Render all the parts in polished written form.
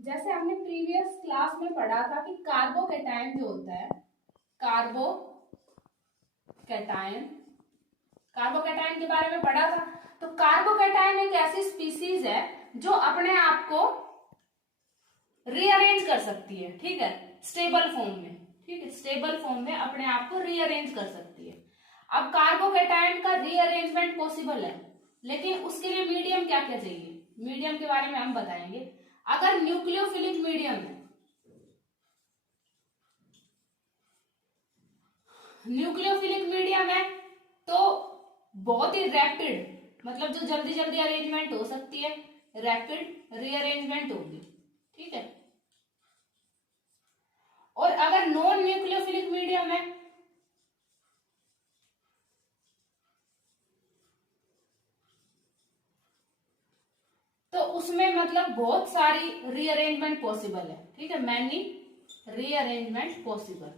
जैसे हमने previous class में पढ़ा था कि कार्बोकैटायन जो होता है, कार्बोकैटायन के बारे में पढ़ा था। तो कार्बोकैटायन एक ऐसी स्पीसीज है जो अपने आप को रीअरेंज कर सकती है, ठीक है, स्टेबल फॉर्म में, ठीक है, स्टेबल फॉर्म में अपने आप को रीअरेंज कर सकती है। अब कार्बोकैटायन का रीअरेंजमेंट पॉसिबल है, लेकिन उसके लिए मीडियम क्या क्या चाहिए, मीडियम के बारे में हम बताएंगे। अगर न्यूक्लियोफिलिक मीडियम है, न्यूक्लियोफिलिक मीडियम है तो बहुत ही रैपिड, मतलब जो जल्दी जल्दी अरेंजमेंट हो सकती है, रैपिड रीअरेंजमेंट होगी, ठीक है। और अगर नॉन न्यूक्लियोफिलिक मीडियम है तो उसमें मतलब बहुत सारी रीअरेंजमेंट पॉसिबल है, ठीक है, मैनी रीअरेंजमेंट पॉसिबल।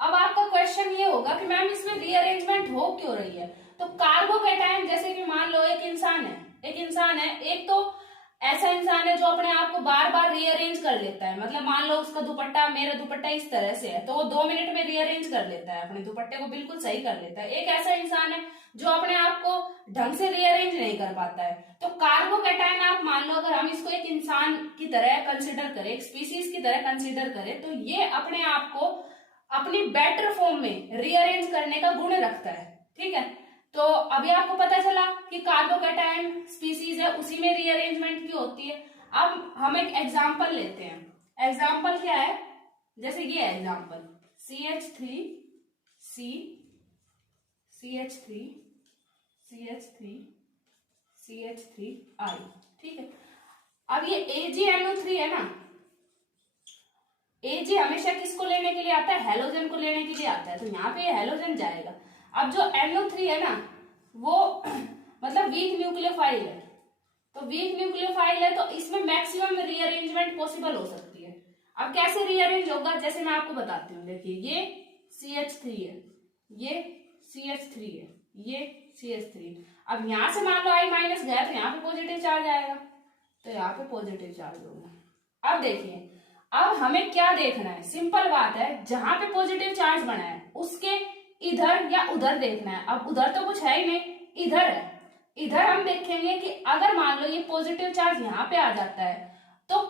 अब आपका क्वेश्चन ये होगा कि मैम इसमें रीअरेंजमेंट हो क्यों रही है। तो कार्बोकैटायन, जैसे कि मान लो एक इंसान है, एक तो ऐसा इंसान है जो अपने आप को बार बार रीअरेंज कर लेता है, मतलब मान लो उसका दुपट्टा, मेरा दुपट्टा इस तरह से है तो वो 2 मिनट में रीअरेंज कर लेता है, अपने दुपट्टे को बिल्कुल सही कर लेता है। एक ऐसा इंसान है जो अपने आप को ढंग से रीअरेंज नहीं कर पाता है। तो कार्बोकैटायन आप मान लो, अगर हम इसको एक इंसान की तरह कंसिडर करें, एक स्पीसीज की तरह कंसिडर करें, तो ये अपने आप को अपनी बेटर फॉर्म में रीअरेंज करने का गुण रखता है, ठीक है। तो अभी आपको पता चला कि कार्बोकैटायन स्पीसीज है, उसी में रीअरेंजमेंट की होती है। अब हम एक एग्जांपल लेते हैं। एग्जांपल क्या है, जैसे ये example CH3 C CH3 CH3 CH3 I, ठीक है। अब ये AgNO3 है ना, Ag हमेशा किसको लेने के लिए आता है, हेलोजन को लेने के लिए आता है, तो यहाँ पे ये हेलोजन जाएगा। अब जो NO3 है ना वो मतलब वीक न्यूक्लियोफाइल है, तो वीक न्यूक्लियोफाइल है तो इसमें मैक्सिमम रीअरेंजमेंट पॉसिबल हो सकती है। अब कैसे रीअरेंज होगा, जैसे मैं आपको बताती हूँ। देखिए ये CH3 है, ये CH3 है, ये CH3। अब यहां से मान लो I माइनस गया तो यहाँ पे पॉजिटिव चार्ज आएगा, तो यहाँ पे पॉजिटिव चार्ज होगा। अब देखिए, अब हमें क्या देखना है, सिंपल बात है, जहां पे पॉजिटिव चार्ज बना है उसके इधर या उधर देखना है। अब उधर तो कुछ है ही नहीं, इधर है। इधर हम देखेंगे कि अगर मान लो ये पॉजिटिव चार्ज यहाँ पे आ जाता है तो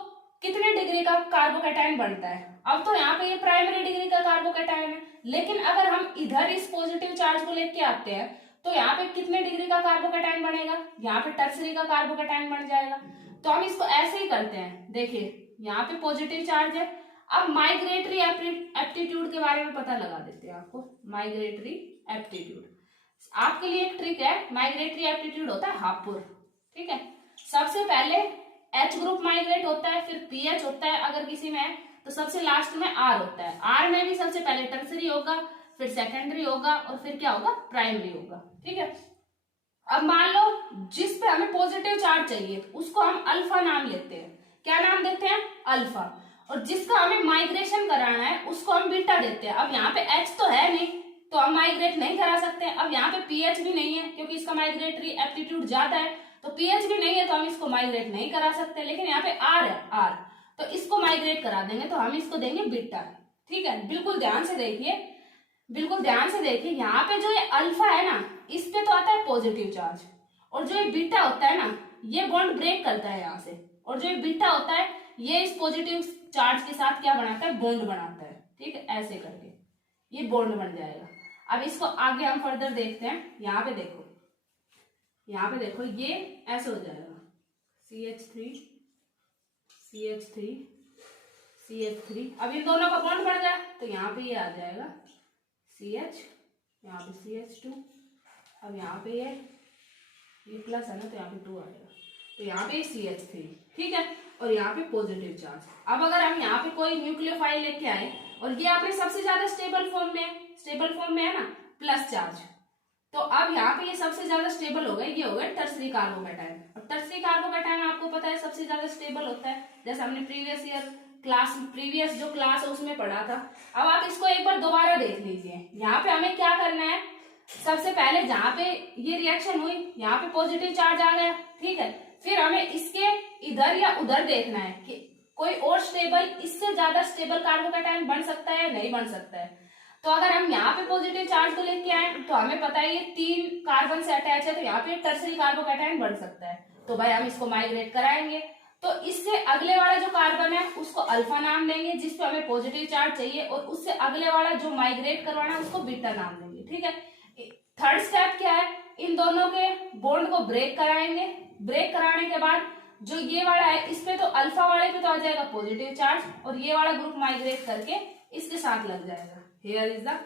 कितने डिग्री का कार्बोकैटायन बनता है। अब तो यहाँ पे ये प्राइमरी डिग्री का कार्बोकैटायन है, लेकिन अगर हम इधर इस पॉजिटिव चार्ज को लेके आते हैं तो यहाँ पे कितने डिग्री का कार्बोकैटायन बनेगा, यहाँ पे टर्सरी का कार्बोकैटायन बन जाएगा। तो हम इसको ऐसे ही करते हैं। देखिए यहाँ पे पॉजिटिव चार्ज है। अब माइग्रेटरी एप्टीट्यूड के बारे में पता लगा देते हैं आपको। माइग्रेटरी एप्टीट्यूड आपके लिए एक ट्रिक है। माइग्रेटरी एप्टीट्यूड होता है हापुड़, ठीक है। सबसे पहले H ग्रुप माइग्रेट होता है, फिर PH होता है अगर किसी में है, तो सबसे लास्ट में R होता है। R में भी सबसे पहले टर्सरी होगा, फिर सेकेंडरी होगा और फिर क्या होगा, प्राइमरी होगा, ठीक है। अब मान लो जिस पे हमें पॉजिटिव चार्ज चाहिए उसको हम अल्फा नाम लेते हैं। क्या नाम देते हैं, अल्फा। और जिसका हमें माइग्रेशन कराना है उसको हम बीटा देते हैं। अब यहाँ पे H तो है नहीं तो हम माइग्रेट नहीं करा सकते। अब यहाँ पे PH भी नहीं है क्योंकि इसका माइग्रेटरी एप्टीट्यूड ज्यादा है, तो PH भी नहीं है तो हम इसको माइग्रेट नहीं करा सकते। लेकिन यहाँ पे R है, R, तो इसको माइग्रेट करा देंगे, तो हम इसको देंगे बीटा, ठीक है। बिल्कुल ध्यान से देखिए, बिल्कुल ध्यान से देखिए, यहाँ पे जो ये अल्फा है ना इस पे तो आता है पॉजिटिव चार्ज, और जो ये बीटा होता है ना ये बॉन्ड ब्रेक करता है यहाँ से, और जो ये बीटा होता है ये इस पॉजिटिव चार्ज के साथ क्या बनाता है, बॉन्ड बनाता है, ठीक है। ऐसे करके ये बॉन्ड बन जाएगा। अब इसको आगे हम फर्दर देखते हैं। यहाँ पे देखो, यहाँ पे देखो, ये ऐसे हो जाएगा CH3 CH3 CH3। अब इन दोनों का बॉन्ड बढ़ गया तो यहाँ पे ये आ जाएगा CH, यहाँ पे CH2। अब यहाँ पे ये प्लस है ना तो यहाँ पे 2 आएगा, तो यहाँ पे CH3, ठीक है। और यहाँ पे पॉजिटिव चार्ज। अब अगर हम यहाँ पे कोई न्यूक्लियोफाइल लेके आए और ये आपने सबसे ज्यादा स्टेबल फॉर्म में है ना प्लस चार्ज, तो अब यहाँ पे ये सबसे ज्यादा स्टेबल हो गए, ये हो गए टर्सरी कार्बोकैटायन। अब टर्सरी कार्बोकैटायन आपको पता है सबसे ज्यादा स्टेबल होता है, जैसे हमने प्रीवियस जो क्लास है उसमें पढ़ा था। अब आप इसको एक बार दोबारा देख लीजिए। यहाँ पे हमें क्या करना है, सबसे पहले पहले जहां पे ये रिएक्शन हुई यहाँ पे पॉजिटिव चार्ज आ गया, ठीक है। फिर हमें इसके इधर या उधर देखना है कि कोई और स्टेबल, इससे ज्यादा स्टेबल कार्बोकैटायन बन सकता है, नहीं बन सकता है। तो अगर हम यहाँ पे पॉजिटिव चार्ज को लेके आए तो हमें पता है ये 3 कार्बन से अटैच है, तो यहाँ पे टर्सरी कार्बोकैटायन बन सकता है। तो भाई हम इसको माइग्रेट कराएंगे, तो इससे अगले वाला जो कार्बन है उसको अल्फा नाम देंगे जिसपे हमें पॉजिटिव चार्ज चाहिए, और उससे अगले वाला जो माइग्रेट करवाना है उसको बीटा नाम देंगे, ठीक है। थर्ड स्टेप क्या है, इन दोनों के बॉन्ड को ब्रेक कराएंगे। ब्रेक कराने के बाद जो ये वाला है इस पे तो अल्फा वाले पे तो आ जाएगा पॉजिटिव चार्ज, और ये वाला ग्रुप माइग्रेट करके इसके साथ लग जाएगा। हियर इज द,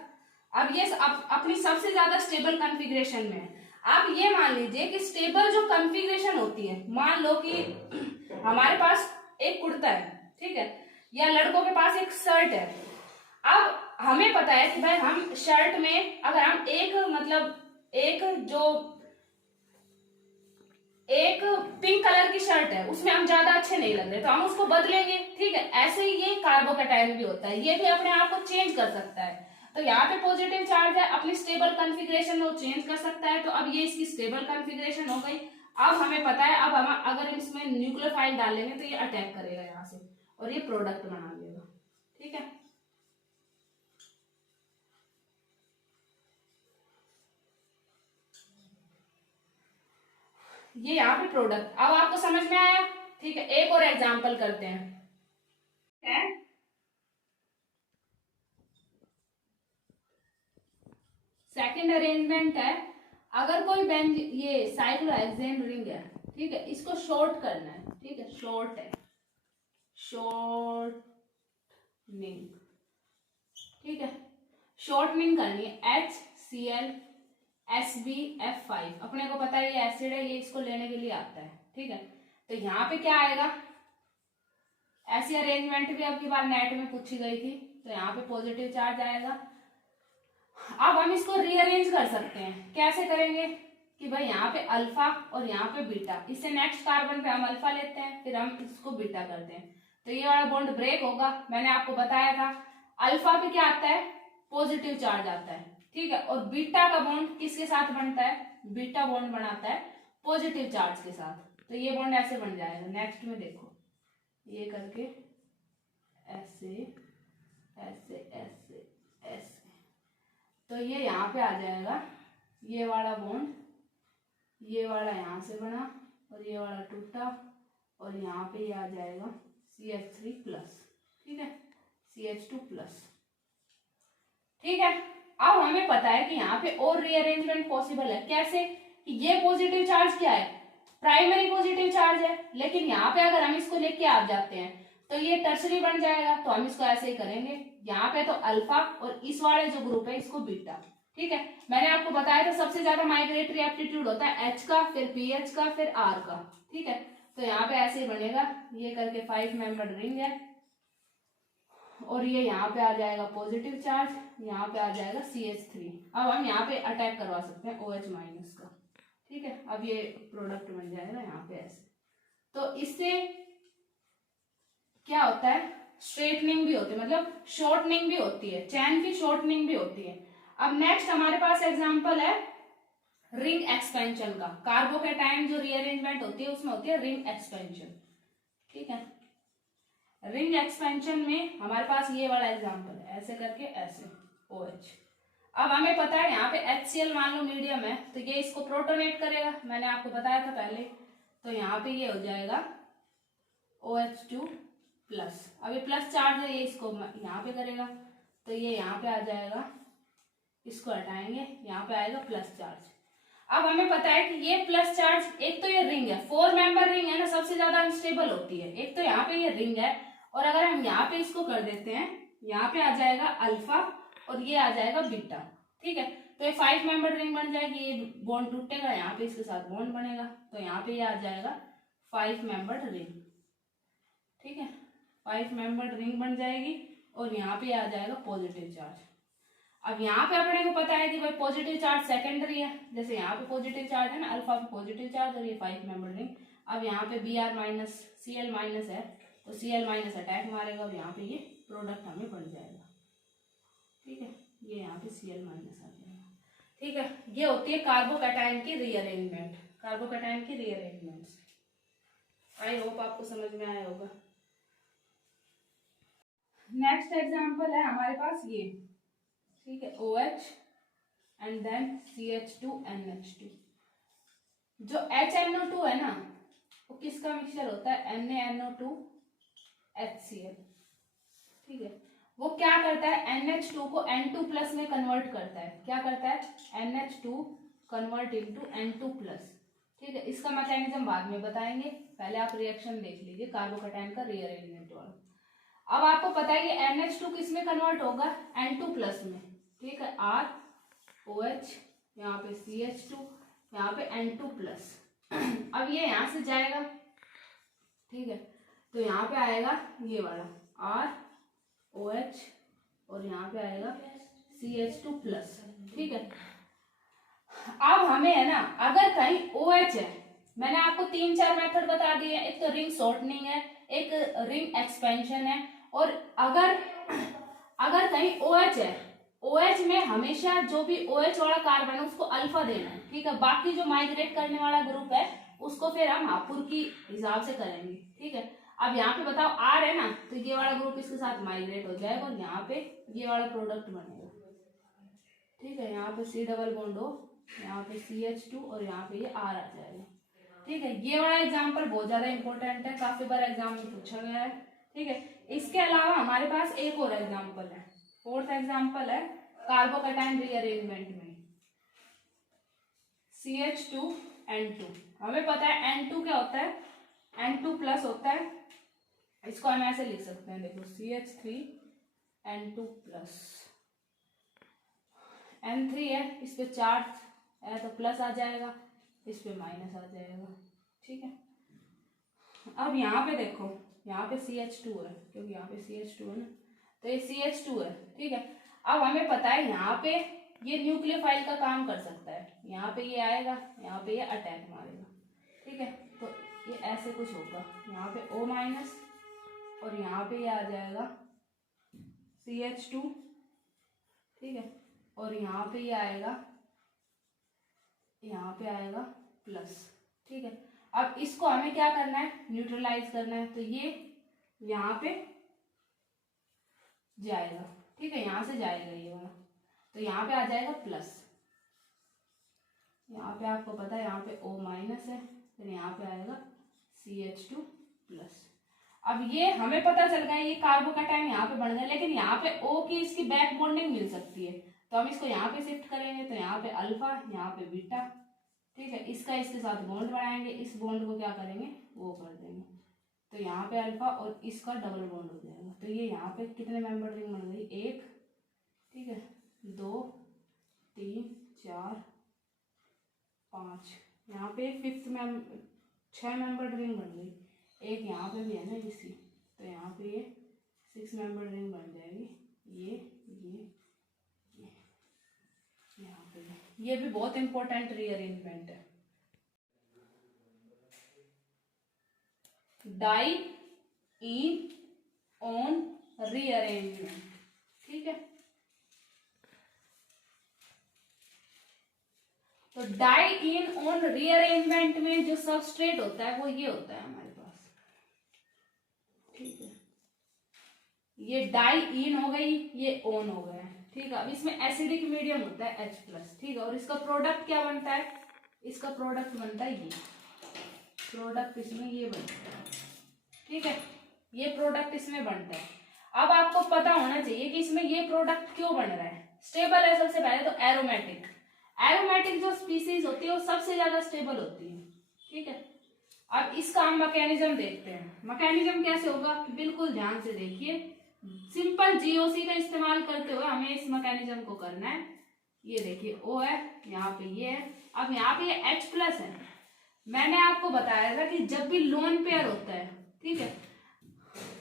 अब ये अपनी सबसे ज्यादा स्टेबल कॉन्फ़िगरेशन में है। आप ये मान लीजिए कि स्टेबल जो कॉन्फ़िगरेशन होती है, मान लो कि हमारे पास एक कुर्ता है, ठीक है, या लड़कों के पास एक शर्ट है। अब हमें पता है कि भाई हम शर्ट में अगर हम एक पिंक कलर की शर्ट है उसमें हम ज्यादा अच्छे नहीं लग रहे तो हम उसको बदलेंगे, ठीक है। ऐसे ही ये कार्बोकैटायन भी होता है, ये भी अपने आप को चेंज कर सकता है। तो यहाँ पे पॉजिटिव चार्ज है, अपनी स्टेबल कॉन्फ़िगरेशन में वो चेंज कर सकता है, तो अब ये इसकी स्टेबल कॉन्फ़िगरेशन हो गई। अब हमें पता है, अब हम अगर इसमें न्यूक्लियोफाइल डालेंगे तो ये अटैक करेगा यहाँ से और ये प्रोडक्ट बना देगा, ठीक है। ये यहाँ पे प्रोडक्ट, अब आपको समझ में आया, ठीक है। एक और एग्जांपल करते हैं, सेकंड अरेंजमेंट है। अगर कोई ये साइक्लोहेक्सेन रिंग है, ठीक है, इसको शॉर्ट करना है, ठीक है, शॉर्ट है, शॉर्टनिंग, ठीक है, शॉर्टनिंग करनी है। HCl SbF5, अपने को पता है ये एसिड है, ये इसको लेने के लिए आता है, ठीक है। तो यहाँ पे क्या आएगा, ऐसी अरेंजमेंट भी अब की बार नेट में पूछी गई थी, तो यहाँ पे पॉजिटिव चार्ज आएगा। अब हम इसको रीअरेंज कर सकते हैं, कैसे करेंगे कि भाई यहाँ पे अल्फा और यहाँ पे बीटा, इससे नेक्स्ट कार्बन पे हम अल्फा लेते हैं, फिर हम इसको बीटा करते हैं, तो ये वाला बॉन्ड ब्रेक होगा। मैंने आपको बताया था अल्फा पे क्या आता है, पॉजिटिव चार्ज आता है, ठीक है, और बीटा का बॉन्ड किसके साथ बनता है, बीटा बॉन्ड बनाता है पॉजिटिव चार्ज के साथ, तो ये बॉन्ड ऐसे बन जाएगा। नेक्स्ट में देखो, ये करके ऐसे ऐसे ऐसे ऐसे, तो ये यहाँ पे आ जाएगा, ये वाला बॉन्ड, ये वाला यहाँ से बना और ये वाला टूटा, और यहाँ पे ये आ जाएगा CH3+, ठीक है, CH2+, ठीक है। अब हमें पता है कि यहाँ पे और रीअरेंजमेंट पॉसिबल है, कैसे कि ये पॉजिटिव चार्ज क्या है, प्राइमरी पॉजिटिव चार्ज है, लेकिन यहाँ पे अगर हम इसको लेके आ जाते हैं तो ये टर्सरी बन जाएगा, तो हम इसको ऐसे ही करेंगे, यहाँ पे तो अल्फा और इस वाले जो ग्रुप है इसको बीटा, ठीक है। मैंने आपको बताया था सबसे ज्यादा माइग्रेटरी एप्टीट्यूड होता है H का, फिर PH का, फिर R का, ठीक है। तो यहाँ पे ऐसे ही बनेगा, ये करके 5 मेंबर्ड रिंग है, और ये यहाँ पे आ जाएगा पॉजिटिव चार्ज, यहाँ पे आ जाएगा CH3। अब हम यहाँ पे अटैक करवा सकते हैं OH- का, ठीक है। अब ये प्रोडक्ट बन जाएगा यहाँ पे ऐसे। तो इससे क्या होता है, स्ट्रेटनिंग भी होती है, मतलब शॉर्टनिंग भी होती है, चैन की शॉर्टनिंग भी होती है। अब नेक्स्ट हमारे पास एग्जांपल है रिंग एक्सपेंशन का। कार्बोकैटायन जो रीअरेंजमेंट होती है उसमें होती है रिंग एक्सपेंशन, ठीक है। रिंग एक्सपेंशन में हमारे पास ये वाला एग्जांपल है, ऐसे करके ऐसे OH। अब हमें पता है यहाँ पे HCl मान लो मीडियम है, तो ये इसको प्रोटोनेट करेगा, मैंने आपको बताया था पहले। तो यहाँ पे ये हो जाएगा OH2+। अब ये प्लस चार्ज है, ये इसको यहाँ पे करेगा, तो ये यहाँ पे आ जाएगा, इसको हटाएंगे, यहाँ पे आएगा प्लस चार्ज। अब हमें पता है कि ये प्लस चार्ज, एक तो ये रिंग है, 4 मेंबर रिंग है ना, सबसे ज्यादा अनस्टेबल होती है। एक तो यहाँ पे ये रिंग है, और अगर हम यहाँ पे इसको कर देते हैं, यहाँ पे आ जाएगा अल्फा और ये आ जाएगा बीटा, ठीक है। तो ये 5 मेंबर रिंग बन जाएगी, ये बॉन्ड टूटेगा, यहाँ पे इसके साथ बॉन्ड बनेगा, तो यहाँ पे ये आ जाएगा 5 मेंबर्ड रिंग, ठीक है। 5 मेंबर्ड रिंग बन जाएगी, और यहाँ पे आ जाएगा पॉजिटिव चार्ज। अब यहाँ पे अपने को पता है कि भाई पॉजिटिव चार्ज सेकेंडरी है, जैसे यहाँ पे पॉजिटिव चार्ज है ना, अल्फा पे पॉजिटिव चार्ज और ये 5 मेंबर रिंग। अब यहाँ पे Br- Cl- है, तो Cl- अटैक मारेगा, और यहाँ पे ये प्रोडक्ट हमें बन जाएगा, ठीक है। ये यहाँ पे Cl- आ जाएगा, ठीक है, ये होती है कार्बोकैटायन की रीअरेंजमेंट, कार्बोकैटायन की रीअरेंजमेंट्स। आई होप आपको समझ में आया होगा। नेक्स्ट एग्जांपल है हमारे पास ये, ठीक है, OH एंड देन CH2NH2। जो HNO2 है ना, वो किसका मिक्सचर होता है, NaNO2 HCl। ठीक है, वो क्या करता है, NH2 को N2+ में कन्वर्ट करता है। क्या करता है, NH2 कन्वर्ट इनटू N2+। ठीक है, इसका मैकेनिज्म बाद में बताएंगे, पहले आप रिएक्शन देख लीजिए कार्बोकैटायन का रीअरेंजमेंट वाला। अब आपको पता है कि NH2 किस में कन्वर्ट होगा, N2+ में। ठीक है, ROH, यहाँ पे CH2, यहाँ पे N2+। अब ये यहाँ से जाएगा, ठीक है, तो यहाँ पे आएगा ये वाला ROH और यहाँ पे आएगा CH2+। ठीक है, अब हमें है ना, अगर कहीं OH है, मैंने आपको 3-4 मेथड बता दिए हैं, एक तो रिंग शॉर्टनिंग है, एक रिंग एक्सपेंशन है, और अगर कहीं OH है, OH में हमेशा जो भी OH वाला कार्बन है उसको अल्फा देना है। ठीक है, बाकी जो माइग्रेट करने वाला ग्रुप है उसको फिर हम हापुड़ की हिसाब से करेंगे। ठीक है, अब यहाँ पे बताओ R है ना, तो ये वाला ग्रुप इसके साथ माइग्रेट हो जाएगा और यहाँ पे ये वाला प्रोडक्ट बनेगा। ठीक है, यहाँ पे C डबल बॉन्ड हो, यहाँ पे CH2 और यहाँ पे ये R आ जाएगा। ठीक है, ये वाला एग्जाम्पल बहुत ज्यादा इंपॉर्टेंट है, काफी बार एग्जाम में पूछा गया है। ठीक है, इसके अलावा हमारे पास एक और एग्जाम्पल है, 4th एग्जाम्पल है कार्बोकैटायन रीअरेंजमेंट में, CH2N2। हमें पता है N2 क्या होता है, N2+ होता है, इसको हम ऐसे लिख सकते हैं, देखो CH3N2+। N3 है, इस पे चार्ज है तो प्लस आ जाएगा, इस पे माइनस आ जाएगा। ठीक है, अब यहाँ पे देखो, यहाँ पे CH2 है, क्योंकि यहाँ पे CH2 है ना, तो ये CH2 है। ठीक है, अब हमें पता है यहाँ पे ये न्यूक्लियोफाइल का काम कर सकता है, यहाँ पे ये आएगा, यहाँ पे ये अटैक मारेगा। ठीक है, तो ये ऐसे कुछ होगा, यहाँ पे O- और यहाँ पे ये आ जाएगा CH2। ठीक है, और यहाँ पे ये आएगा, यहाँ पे आएगा प्लस। ठीक है, अब इसको हमें क्या करना है, न्यूट्रलाइज करना है, तो ये यहाँ पे जाएगा। ठीक है, यहाँ से जाएगा ये वाला, तो यहाँ पे आ जाएगा प्लस। यहाँ पे आपको पता है यहाँ पे O- है, फिर यहाँ पे आएगा CH2+। अब ये हमें पता चल गया ये कार्बोकैटायन यहाँ पे बन गया, लेकिन यहाँ पे O की इसकी बैक बॉन्डिंग मिल सकती है, तो हम इसको यहाँ पे शिफ्ट करेंगे, तो यहाँ पे अल्फा, यहाँ पे बीटा। ठीक है, इसका इसके साथ बॉन्ड बनाएंगे, इस बॉन्ड को क्या करेंगे, वो कर देंगे, तो यहाँ पे अल्फा और इसका डबल बॉन्ड हो जाएगा। तो ये यहाँ पे कितने मेंबर रिंग बन गई, 1, ठीक है, 2, 3, 4, 5, यहाँ पे 6 मेंबर रिंग बन गई, एक यहाँ पे भी है ना इसी, तो यहाँ पे ये 6 मेंबर रिंग बन जाएगी। ये यहाँ पे ये भी बहुत इंपॉर्टेंट रीअरेंजमेंट है। Die in on rearrangement. ठीक है, तो डाई इन ऑन रीअरेंजमेंट में जो सबस्ट्रेट होता है वो ये होता है हमारे पास। ठीक है, ये डाई इन हो गई, ये ऑन हो गया। ठीक है, अब इसमें एसिडिक मीडियम होता है H+। ठीक है, और इसका प्रोडक्ट क्या बनता है, इसका प्रोडक्ट बनता है ये प्रोडक्ट, इसमें ये बनता है। ठीक है, ये प्रोडक्ट इसमें बनता है। अब आपको पता होना चाहिए कि इसमें ये प्रोडक्ट क्यों बन रहा है। स्टेबल है सबसे पहले तो एरोमेटिक जो स्पीसीज होती है वो सबसे ज्यादा स्टेबल होती है। ठीक है, अब इसका हम मैकेनिज्म देखते हैं। मैकेनिज्म कैसे होगा, बिल्कुल ध्यान से देखिए, सिंपल GOC का इस्तेमाल करते हुए हमें इस मैकेनिज्म को करना है। ये देखिए O है, यहाँ पे ये है, अब यहाँ पे ये H+ है। मैंने आपको बताया था कि जब भी लोन पेयर होता है, ठीक है,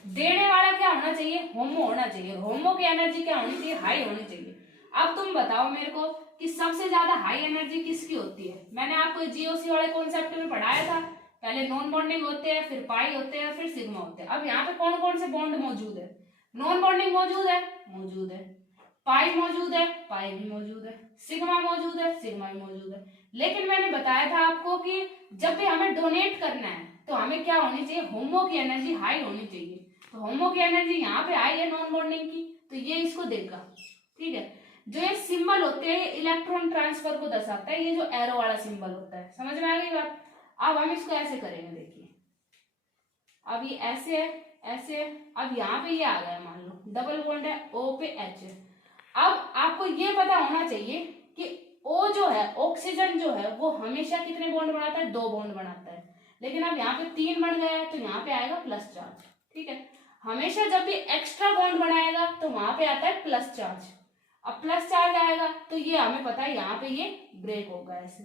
देने वाला क्या होना चाहिए, होमो होना चाहिए। होमो की एनर्जी क्या होनी चाहिए, हाई होनी चाहिए। अब तुम बताओ मेरे को कि सबसे ज्यादा हाई एनर्जी किसकी होती है। मैंने आपको GOC वाले कॉन्सेप्ट में पढ़ाया था, पहले नॉन बॉन्डिंग होते हैं, फिर पाई होते हैं, फिर सिग्मा होते हैं। अब यहाँ पे कौन कौन से बॉन्ड मौजूद है, नॉन बॉन्डिंग मौजूद है, पाई मौजूद है, पाई भी मौजूद है, सिग्मा मौजूद है, सिग्मा भी मौजूद है। लेकिन मैंने बताया था आपको कि जब भी हमें डोनेट करना है तो हमें क्या होनी चाहिए, होमो की एनर्जी हाई होनी चाहिए। तो होमो की एनर्जी यहाँ पे हाई है नॉन बॉन्डिंग की, तो ये इसको देगा। ठीक है, जो ये सिंबल होते हैं इलेक्ट्रॉन ट्रांसफर को दर्शाता है, ये जो एरो वाला सिंबल होता है। समझ में आ गई बात? अब हम इसको ऐसे करेंगे, देखिए अब ये ऐसे है, ऐसे है। अब यहाँ पे ये आ गया, मान लो डबल बॉन्ड है, O पे H है। अब आपको ये पता होना चाहिए कि O जो है, ऑक्सीजन जो है, वो हमेशा कितने बॉन्ड बनाता है, 2 बॉन्ड बनाता है। लेकिन अब यहाँ पे 3 बन गया है, तो यहाँ पे आएगा प्लस चार्ज। ठीक है, हमेशा जब भी एक्स्ट्रा बॉन्ड बनाएगा तो वहां पे आता है प्लस चार्ज। अब प्लस चार्ज आएगा तो ये हमें पता है यहाँ पे ये ब्रेक होगा ऐसे।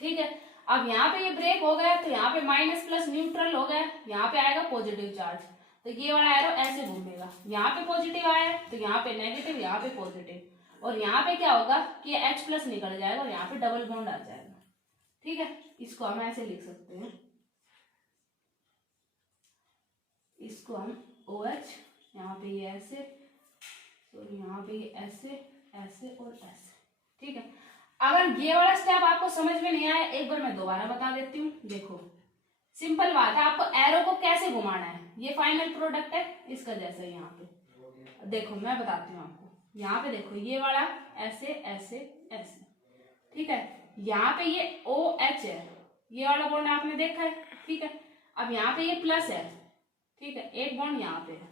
ठीक है, अब यहाँ पे ये ब्रेक हो गया तो यहाँ पे माइनस प्लस न्यूट्रल हो गया, यहाँ पे आएगा पॉजिटिव चार्ज। तो ये वाला एरो ऐसे घूमेगा, यहाँ पे पॉजिटिव आया तो यहाँ पे नेगेटिव, यहाँ पे पॉजिटिव, और यहाँ पे क्या होगा कि H प्लस निकल जाएगा और यहाँ पे डबल बॉन्ड आ जाएगा। ठीक है, इसको हम ऐसे लिख सकते हैं, इसको हम OH, यहाँ पे ये ऐसे, तो यहाँ पे ये ऐसे, ऐसे और ऐसे। ठीक है, अगर ये वाला स्टेप आपको समझ में नहीं आया, एक बार मैं दोबारा बता देती हूँ। देखो सिंपल बात है, आपको एरो को कैसे घुमाना है, ये फाइनल प्रोडक्ट है इसका जैसा। यहाँ पे देखो मैं बताती हूँ आपको, यहाँ पे देखो ये वाला ऐसे ऐसे ऐसे। ठीक है, यहाँ पे ये OH है, ये वाला बॉन्ड आपने देखा है। ठीक है, अब यहाँ पे ये प्लस है। ठीक है, एक बॉन्ड यहाँ पे है।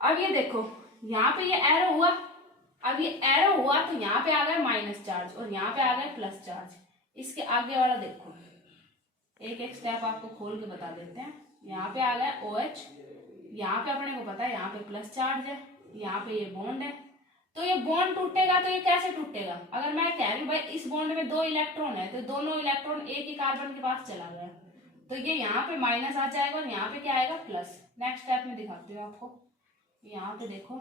अब ये देखो यहाँ पे ये एरो हुआ, अब ये एरो हुआ तो यहाँ पे आ गया माइनस चार्ज और यहाँ पे आ गया प्लस चार्ज। इसके आगे वाला देखो, एक एक स्टेप आपको खोल के बता देते हैं। यहाँ पे आ गया OH, यहाँ पे अपने को पता है यहाँ पे प्लस चार्ज है, यहाँ पे ये बॉन्ड है। तो ये बॉन्ड टूटेगा तो ये कैसे टूटेगा, अगर मैं कह रही हूँ भाई इस बॉन्ड में 2 इलेक्ट्रॉन है तो दोनों इलेक्ट्रॉन एक ही कार्बन के पास चला गया, तो ये यहाँ पे माइनस आ जाएगा और यहाँ पे क्या आएगा प्लस। नेक्स्ट स्टेप में दिखाती हूँ आपको, यहाँ पे देखो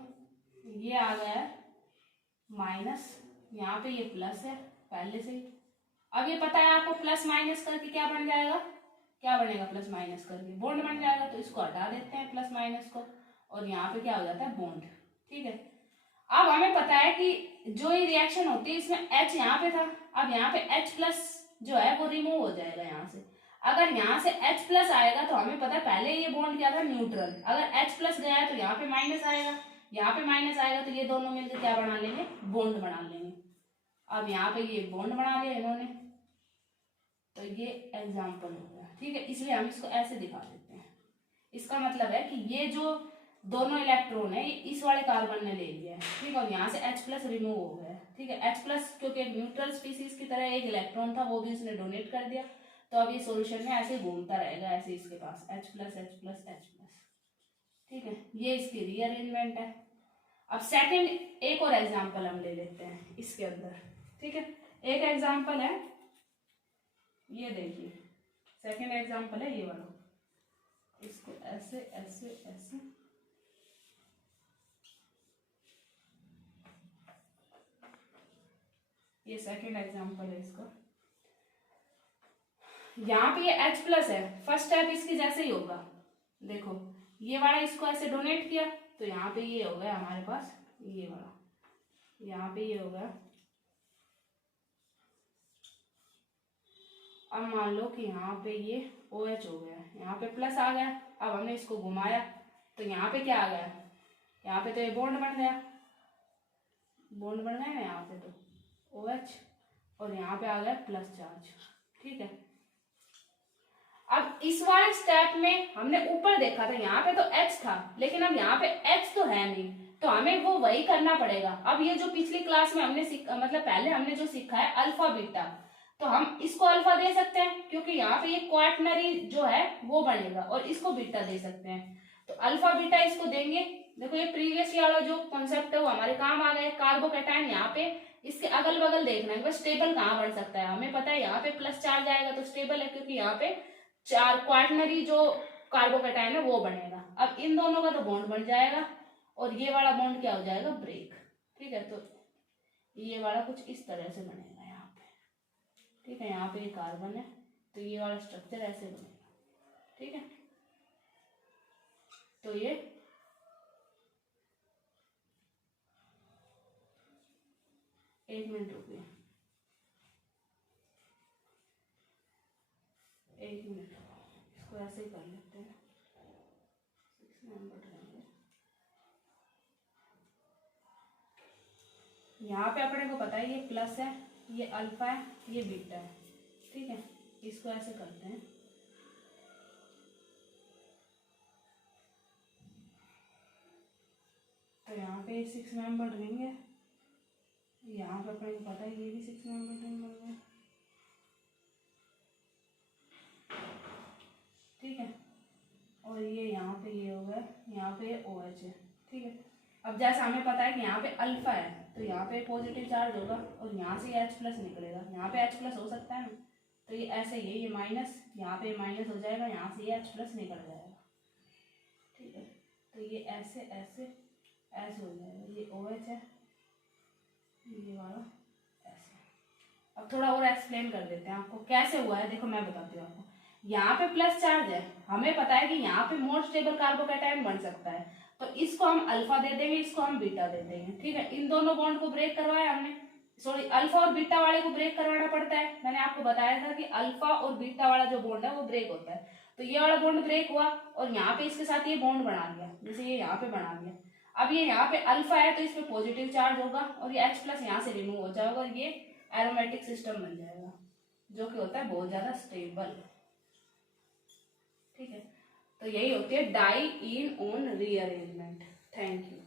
ये आ गया है माइनस, यहाँ पे ये प्लस है पहले से ही। अब ये पता है आपको प्लस माइनस करके क्या बन जाएगा, क्या बनेगा, प्लस माइनस करके बॉन्ड बन जाएगा। तो इसको हटा देते हैं प्लस माइनस को और यहाँ पे क्या हो जाता है बॉन्ड। ठीक है, अब हमें पता है कि जो ये रिएक्शन होती है इसमें H यहाँ पे था, अब यहाँ पे H प्लस जो है वो रिमूव हो जाएगा यहाँ से। अगर यहाँ से H प्लस आएगा तो हमें पता है पहले ये बॉन्ड क्या था, न्यूट्रल। अगर H प्लस गया है तो यहाँ पे माइनस आएगा, यहाँ पे माइनस आएगा तो ये दोनों मिलकर क्या बना लेंगे, बॉन्ड बना लेंगे। अब यहाँ पे ये बॉन्ड बना लिया इन्होंने, तो ये एग्जाम्पल हो गया। ठीक है, इसलिए हम इसको ऐसे दिखा देते हैं। इसका मतलब है कि ये जो दोनों इलेक्ट्रॉन है ये इस वाले कार्बन ने ले लिया है। ठीक है, और यहाँ से H प्लस रिमूव हो गया है। ठीक है, H प्लस क्योंकि एक न्यूट्रल स्पीसीज की तरह एक इलेक्ट्रॉन था, वो भी इसने डोनेट कर दिया, तो अब ये सॉल्यूशन में ऐसे घूमता रहेगा, ऐसे इसके पास H plus H plus H plus. ठीक है, ये इसकी रीअरेंजमेंट है। अब सेकंड एक और एग्जांपल हम ले लेते हैं इसके अंदर। ठीक है, एक एग्जांपल है, ये देखिए सेकंड एग्जांपल है ये वाला, इसको ऐसे ऐसे ऐसे, ये सेकंड एग्जांपल है इसका। यहाँ पे ये H प्लस है, फर्स्ट स्टेप इसकी जैसे ही होगा। देखो ये वाला इसको ऐसे डोनेट किया तो यहाँ पे ये हो गया हमारे पास, ये वाला यहाँ पे ये हो गया। अब मान लो कि यहाँ पे ये OH हो गया, यहाँ पे प्लस आ गया। अब हमने इसको घुमाया तो यहाँ पे क्या आ गया, यहाँ पे तो ये बॉन्ड बन गया, बॉन्ड बन गया ना यहाँ पे तो OH, और यहाँ पे आ गया प्लस चार्ज। ठीक है, अब इस वाले स्टेप में हमने ऊपर देखा था यहाँ पे तो H था, लेकिन अब यहाँ पे H तो है नहीं, तो हमें वो वही करना पड़ेगा। अब ये जो पिछली क्लास में हमने मतलब पहले हमने जो सीखा है अल्फा बीटा, तो हम इसको अल्फा दे सकते हैं क्योंकि यहाँ पे ये क्वाटनरी जो है वो बनेगा, और इसको बीटा दे सकते हैं, तो अल्फा बीटा इसको देंगे। देखो ये प्रीवियस वाला जो कॉन्सेप्ट है वो हमारे काम आ गया। कार्बोकैटायन यहाँ पे इसके अगल बगल देखना है बस स्टेबल कहाँ बन सकता है। हमें पता है यहाँ पे प्लस चार्ज आएगा तो स्टेबल है, क्योंकि यहाँ पे 4 क्वाटनरी जो कार्बोकैटायन है वो बनेगा। अब इन दोनों का तो बॉन्ड बन जाएगा और ये वाला बॉन्ड क्या हो जाएगा, ब्रेक। ठीक है, तो ये वाला कुछ इस तरह से बनेगा यहाँ पे। ठीक है, यहाँ पे ये कार्बन है तो ये वाला स्ट्रक्चर ऐसे बनेगा। ठीक है, तो ये एक मिनट रुकिए, एक मिनट, इसको ऐसे ही कर लेते हैं। 6 मेंबर रहेंगे। यहाँ पे अपने को पता है ये प्लस है, ये अल्फा है, ये बीटा है, ठीक है। इसको ऐसे करते हैं, तो यहाँ पे 6 मेंबर रहेंगे, यहाँ पे अपने को पता है ये भी 6 मेंबर रहेंगे, ठीक है। और ये यहाँ पे ये हो गया, यहाँ पे OH है, ठीक है। अब जैसा हमें पता है कि यहाँ पे अल्फा है, तो यहाँ पे पॉजिटिव चार्ज होगा और यहाँ से H प्लस निकलेगा, यहाँ पे H प्लस हो सकता है ना, तो ये ऐसे ही है, ये माइनस, यहाँ पे माइनस हो जाएगा, यहाँ से ये H प्लस निकल जाएगा, ठीक है। तो ये ऐसे ऐसे ऐसे हो जाएगा, ये OH है, ये वाला ऐसे। अब थोड़ा और एक्सप्लेन कर देते हैं आपको कैसे हुआ है। देखो मैं बताती हूँ आपको, यहाँ पे प्लस चार्ज है, हमें पता है कि यहाँ पे मोर स्टेबल कार्बोकैटायन बन सकता है, तो इसको हम अल्फा दे देंगे, इसको हम बीटा दे देंगे, ठीक है। इन दोनों बॉन्ड को ब्रेक करवाया हमने, सॉरी अल्फा और बीटा वाले को ब्रेक करवाना पड़ता है। मैंने आपको बताया था कि अल्फा और बीटा वाला जो बॉन्ड है वो ब्रेक होता है, तो ये वाला बॉन्ड ब्रेक हुआ और यहाँ पे इसके साथ ये बॉन्ड बना लिया, जैसे ये यहाँ पे बना लिया। अब ये यहाँ पे अल्फा है तो इसमें पॉजिटिव चार्ज होगा और ये H प्लस यहाँ से रिमूव हो जाएगा और ये एरोमेटिक सिस्टम बन जाएगा, जो कि होता है बहुत ज्यादा स्टेबल, ठीक है। तो यही होती है die in on rearrangement. Thank you.